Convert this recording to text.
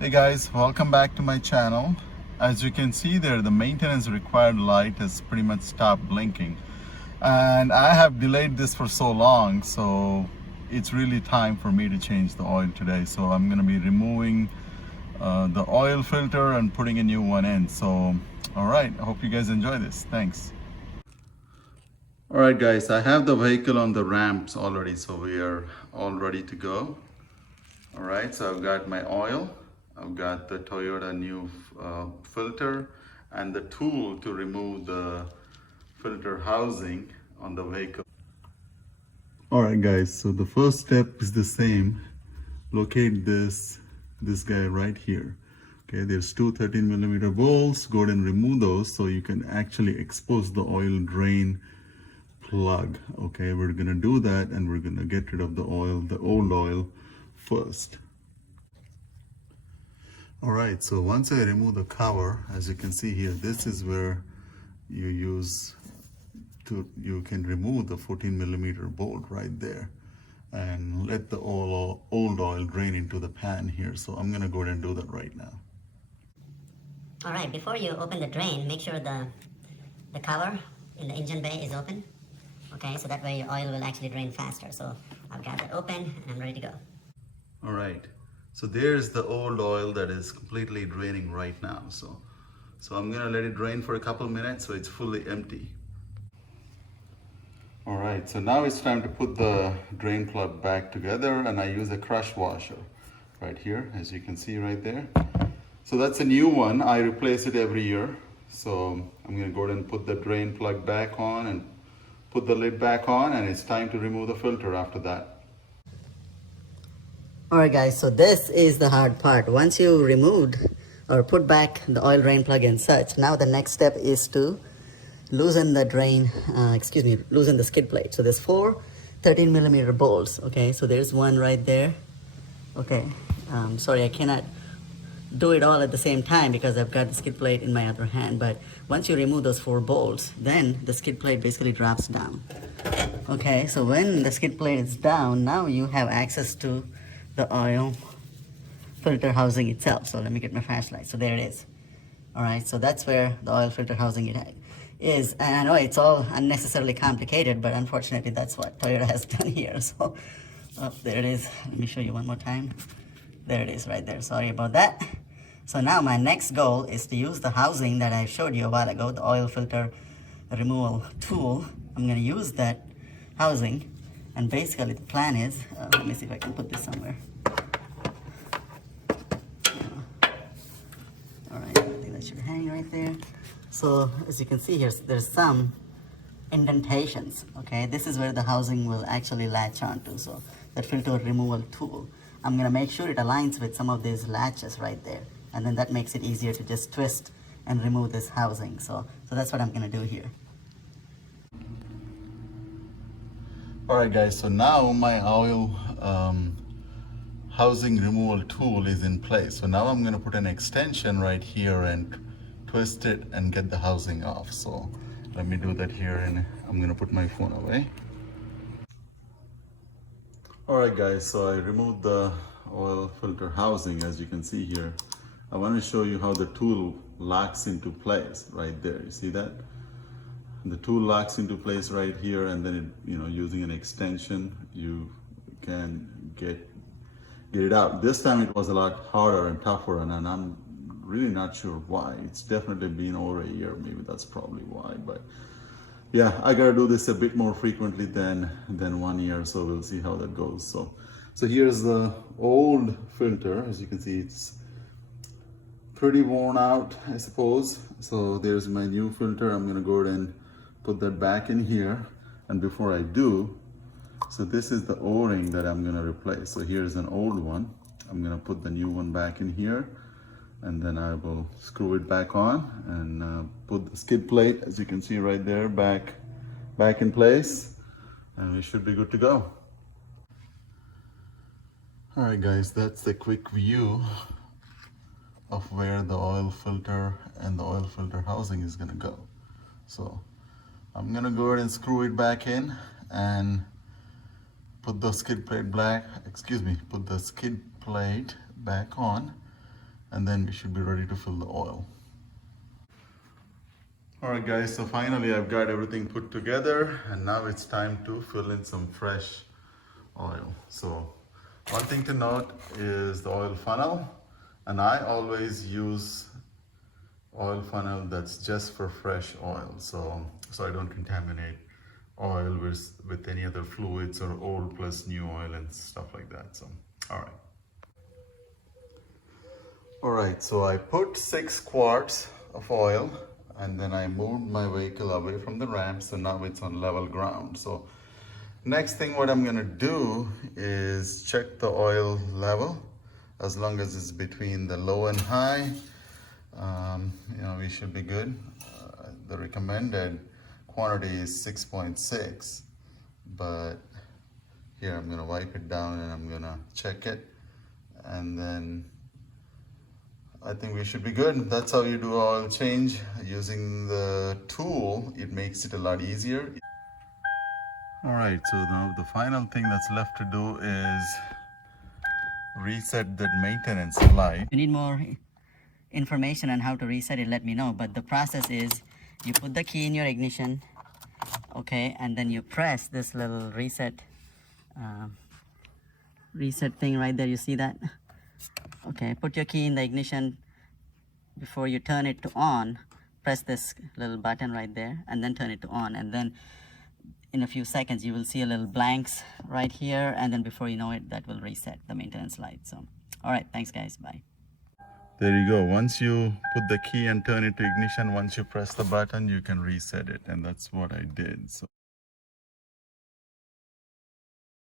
Hey guys, welcome back to my channel. As you can see there, the maintenance required light has pretty much stopped blinking. And I have delayed this for so long, so it's really time for me to change the oil today. So I'm going to be removing the oil filter and putting a new one in. So, alright, I hope you guys enjoy this. Thanks. Alright guys, I have the vehicle on the ramps already, so we are all ready to go. All right, so I've got my oil, I've got the Toyota new filter, and the tool to remove the filter housing on the vehicle. All right, guys, so the first step is the same. Locate this guy right here. Okay, there's two 13mm bolts. Go ahead and remove those so you can actually expose the oil drain plug. Okay, we're gonna do that, and we're gonna get rid of the oil, the old oil first. All right, so once I remove the cover, as you can see here, this is where you can remove the 14mm bolt right there and let the old oil drain into the pan here. So I'm gonna go ahead and do that right now. All right, before you open the drain, make sure the cover in the engine bay is open. Okay, so that way your oil will actually drain faster. So I've got that open and I'm ready to go. All right, so there's the old oil that is completely draining right now. So I'm gonna let it drain for a couple minutes so it's fully empty. All right, so now it's time to put the drain plug back together, and I use a crush washer right here, as you can see right there. So that's a new one. I replace it every year. So I'm gonna go ahead and put the drain plug back on and put the lid back on, and it's time to remove the filter after that. Alright guys, so this is the hard part. Once you removed or put back the oil drain plug and such, now the next step is to loosen the loosen the skid plate. So there's four 13mm bolts. Okay, so there's one right there. Okay, sorry, I cannot do it all at the same time because I've got the skid plate in my other hand. But once you remove those four bolts, then the skid plate basically drops down. Okay, so when the skid plate is down, now you have access to the oil filter housing itself. So let me get my flashlight. So there it is. All right, so that's where the oil filter housing is. And I know it's all unnecessarily complicated, but unfortunately that's what Toyota has done here. So there it is. Let me show you one more time. There it is right there. Sorry about that. So now my next goal is to use the housing that I showed you a while ago, the oil filter removal tool. I'm going to use that housing, and basically the plan is, let me see if I can put this somewhere. All right, I think that should hang right there. So as you can see here, there's some indentations. Okay, this is where the housing will actually latch onto. So that filter removal tool, I'm gonna make sure it aligns with some of these latches right there, and then that makes it easier to just twist and remove this housing. So that's what I'm gonna do here. All right, guys, so now my oil housing removal tool is in place. So now I'm going to put an extension right here and twist it and get the housing off. So let me do that here, and I'm going to put my phone away. All right, guys, so I removed the oil filter housing. As you can see here, I want to show you how the tool locks into place right there. You see that? The tool locks into place right here, and then using an extension, you can get it out. This time it was a lot harder and tougher, and I'm really not sure why. It's definitely been over a year. Maybe that's probably why. But yeah, I gotta do this a bit more frequently than 1 year. So we'll see how that goes. So here's the old filter. As you can see, it's pretty worn out, I suppose. So there's my new filter. I'm gonna go ahead and put that back in here. And before I do, so this is the O-ring that I'm gonna replace. So here's an old one. I'm gonna put the new one back in here, and then I will screw it back on and put the skid plate, as you can see right there, back in place, and we should be good to go. All right, guys, that's a quick view of where the oil filter and the oil filter housing is gonna go. So I'm gonna go ahead and screw it back in and put the skid plate back on, and then we should be ready to fill the oil. Alright guys, so finally I've got everything put together, and now it's time to fill in some fresh oil. So one thing to note is the oil funnel, and I always use oil funnel that's just for fresh oil, so I don't contaminate oil with any other fluids or old plus new oil and stuff like that. So alright, so I put 6 quarts of oil, and then I moved my vehicle away from the ramp, so now it's on level ground. So next thing what I'm gonna do is check the oil level. As long as it's between the low and high, we should be good. The recommended quantity is 6.6, but here I'm gonna wipe it down and I'm gonna check it, and then I think we should be good. That's how you do oil change. Using the tool, it makes it a lot easier. Alright, so now the final thing that's left to do is reset that maintenance light. If you need more information on how to reset it, let me know. But the process is you put the key in your ignition, okay, and then you press this little reset thing right there. You see that? Okay, put your key in the ignition. Before you turn it to on, press this little button right there and then turn it to on, and then in a few seconds you will see a little blanks right here, and then before you know it, that will reset the maintenance light. So alright, thanks guys, bye. There you go. Once you put the key and turn it to ignition, once you press the button, you can reset it, and that's what I did. So